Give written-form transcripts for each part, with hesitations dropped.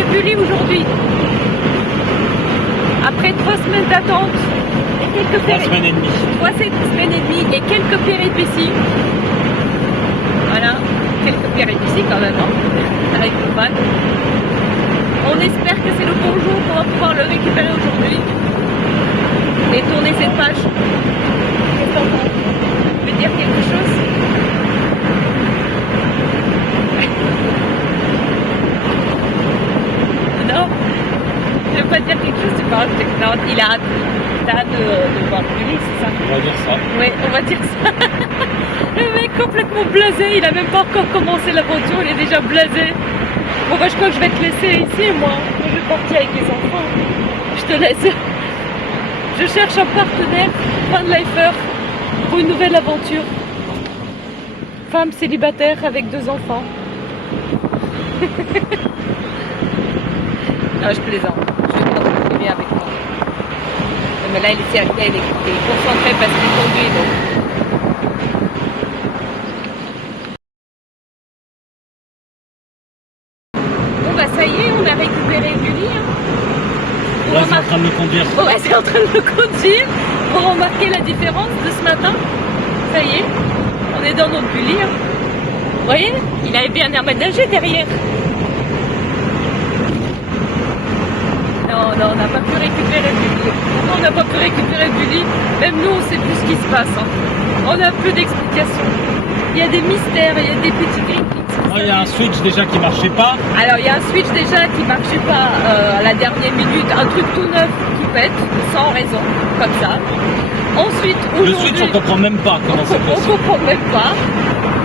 chez Bully aujourd'hui. Après 3 semaines d'attente et quelques 3 semaines et demie. 3 semaines et demie et quelques péripéties. Voilà, quelques péripéties quand même, hein, avec le van. On espère que c'est le bon jour pour pouvoir le récupérer aujourd'hui et tourner cette page. Qu'est-ce que t'en penses? Tu veux dire quelque chose? Non? Je veux pas dire quelque chose, tu parles. Non, il a hâte de voir Bully, c'est ça? On va dire ça. Oui, on va dire ça. Le mec complètement blasé, il a même pas encore commencé l'aventure, il est déjà blasé. Bon bah je crois que je vais te laisser ici, moi. Je vais partir avec les enfants. Je te laisse. Je cherche un partenaire, van lifer, pour une nouvelle aventure. Femme célibataire avec 2 enfants. Non, je plaisante. Je vais prendre le privé avec moi. Mais là, il est concentré parce qu'il conduit. Donc. Bon, bah ça y est, on a récupéré Bully. Hein. Là, c'est en train de le conduire. Ouais, c'est en train de le conduire pour remarquer la différence de ce matin. Ça y est, on est dans notre Bully. Hein. Vous voyez, il avait bien aménagé derrière. Non, on n'a pas pu récupérer Bully. Pourquoi on n'a pas pu récupérer Bully? Même nous, on ne sait plus ce qui se passe. Hein. On n'a plus d'explications. Il y a des mystères, il y a des petits gris. Il y a un switch déjà qui marchait pas. Alors, il y a un switch déjà qui ne marchait pas à la dernière minute. Un truc tout neuf qui pète, sans raison, comme ça. Ensuite, Le switch, on comprend même pas comment c'est on possible. comprend même pas.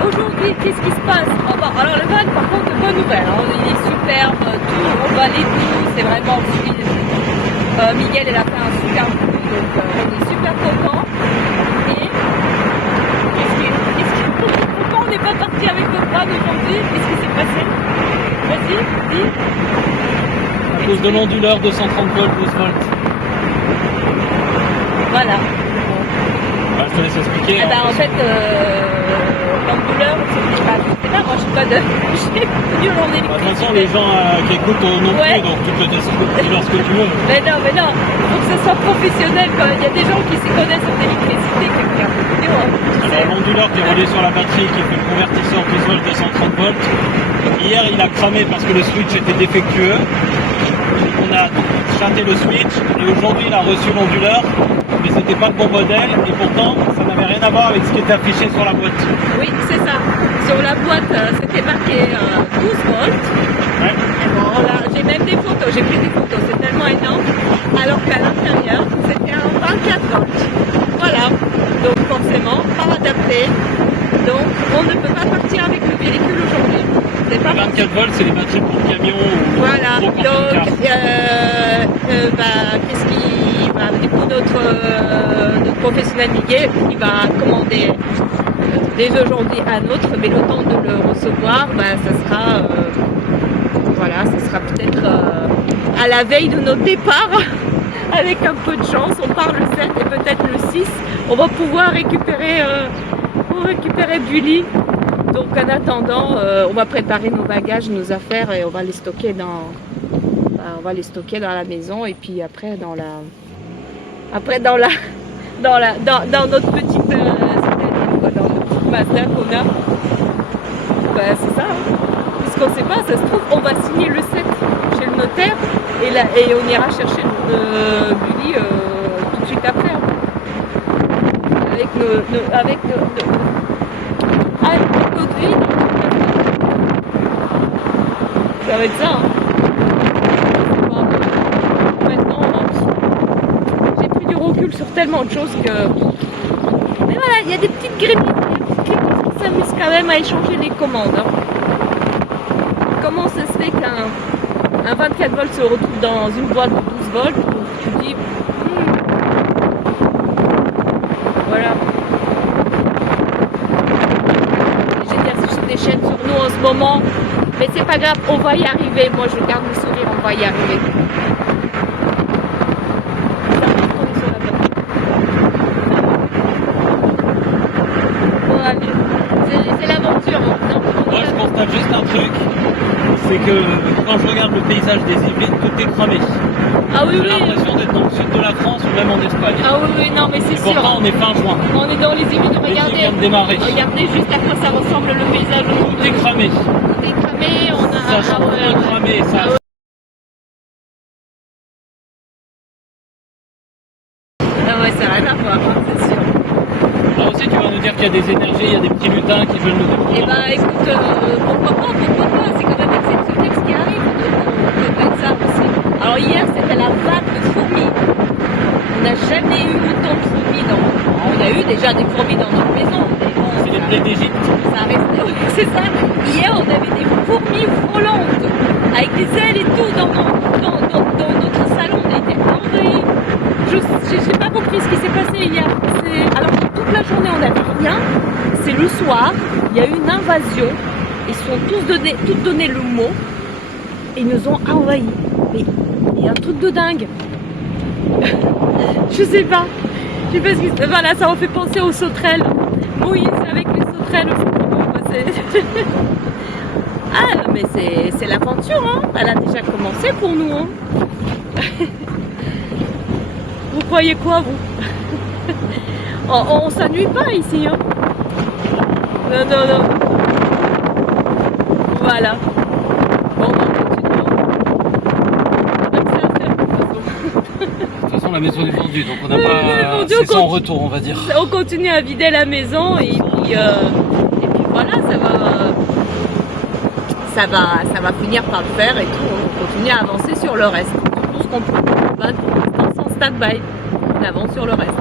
Aujourd'hui, qu'est-ce qui se passe? Oh, bon, alors le van, par contre, bonne nouvelle. Hein. Il est superbe, tout, on valide tout, c'est vraiment fluide. Miguel, elle a fait un super coup, donc on est super content. Et pourquoi on n'est pas parti avec le van aujourd'hui? Qu'est-ce qui s'est passé? Vas-y, dis. À cause de l'onduleur de 130 volts, 12 volts. Voilà. Bah, je te laisse expliquer. Eh ben, en fait, l'onduleur, c'est pas, moi je suis pas de. J'ai venu en De toute façon, électricité. les gens qui écoutent non Ouais. plus, donc tu peux dire ce que tu veux. Mais non, il faut que ce soit professionnel quand même. Il y a des gens qui s'y connaissent en électricité, qui regardent des vidéos. Hein. Alors, l'onduleur qui est relié sur la batterie, qui fait le convertisseur 12 volts de 130 volts. Hier, il a cramé parce que le switch était défectueux. On a chanté le switch et aujourd'hui, il a reçu l'onduleur, mais c'était pas le bon modèle et pourtant, ça n'avait rien à voir avec ce qui était affiché sur la boîte. Oui, c'est ça. Sur la boîte, c'était marqué 12 volts. Ouais. Et bon, là, j'ai même des photos, j'ai pris des photos, c'est tellement énorme. Alors qu'à l'intérieur, c'était un 24 volts. Voilà. Donc forcément, pas adapté. Donc on ne peut pas partir avec le véhicule aujourd'hui. C'est pas Les 24 volts, c'est les batteries pour le camion ou Voilà, gros camping-car. donc qu'est-ce qui va, du coup notre professionnel Miguel, il va commander dès aujourd'hui un autre, mais le temps de le recevoir, ça sera peut-être à la veille de notre départ. Avec un peu de chance, on part le 7 et peut-être le 6, on va pouvoir récupérer Bully. Donc en attendant, on va préparer nos bagages, nos affaires et on va les stocker dans la maison et puis après dans notre petite dans notre petite Mazda qu'on a. Ben, c'est ça. Hein. Puisqu'on ne sait pas, ça se trouve, on va signer le 7 chez le notaire et on ira chercher Bully tout de suite après. Hein. Avec notre vie. Ça va être ça. Hein. Maintenant, j'ai pris du recul sur tellement de choses que. Mais voilà, il y a des petites grémilles qui s'amusent quand même à échanger les commandes. Hein. Comment ça se fait qu'un 24 volts se retrouve dans une boîte de 12 volts? Donc tu te dis. Voilà. Des chaînes sur nous en ce moment, mais c'est pas grave, on va y arriver. Moi je garde le sourire, on va y arriver. Bon, allez. C'est l'aventure. Moi je constate juste un truc, c'est que quand je regarde le paysage des Yvelines, tout est cramé. Ah oui, J'ai oui. l'impression d'être dans le sud de la France ou même en Espagne. Ah oui, oui, non, mais c'est Et sûr. pourtant, on est fin juin. On est dans les Yvelines, L'été regardez. vient de démarrer. Regardez juste à quoi ça ressemble le paysage Tout aujourd'hui. est cramé. Tout est cramé, on a. Ça sent ouais, tout ouais. cramé. Ça... Ah ouais. Ah ouais, ça n'a rien à voir, hein, c'est sûr. Là aussi, tu vas nous dire qu'il y a des énergies, il y a des petits lutins qui veulent nous Eh découvrir. ben écoute, pourquoi pas, c'est quand même exceptionnel ce qui arrive, on peut mettre ça aussi. Alors hier c'était la vague de fourmis. On n'a jamais eu autant de fourmis on a eu déjà des fourmis dans notre maison, mais bon, C'est les plaies d'Égypte. ça reste, c'est ça. Hier on avait des fourmis volantes, avec des ailes et tout dans notre salon, on était envahis. Je n'ai pas compris ce qui s'est passé hier. Alors que toute la journée on n'avait rien, c'est le soir, il y a eu une invasion, ils se sont tous donné le mot, et ils nous ont envahis. Mais il y a un truc de dingue. Je sais pas ce qui se... Voilà, ça me fait penser aux sauterelles. Moïse avec les sauterelles. Ah, mais c'est l'aventure, hein. Elle a déjà commencé pour nous, hein. Vous croyez quoi, vous? On s'ennuie pas ici, hein. Non. Voilà. Bon, on continue. De toute façon, la maison est vendue, donc on n'a Elle est pas. vendue, C'est sans retour, on va dire. On continue à vider la maison et puis voilà, ça va finir par le faire et tout. On continue à avancer sur le reste. Tout ce qu'on peut. Pour l'instant, en stand-by. On avance sur le reste.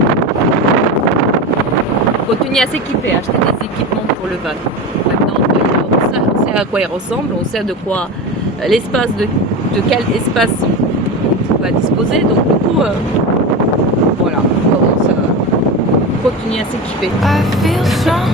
On continue à s'équiper, acheter des équipements pour le van. Maintenant, on sait à quoi il ressemble, on sait de quoi l'espace, de quel espace on va disposer. Donc du coup, voilà, on commence à continuer à s'équiper. I feel strong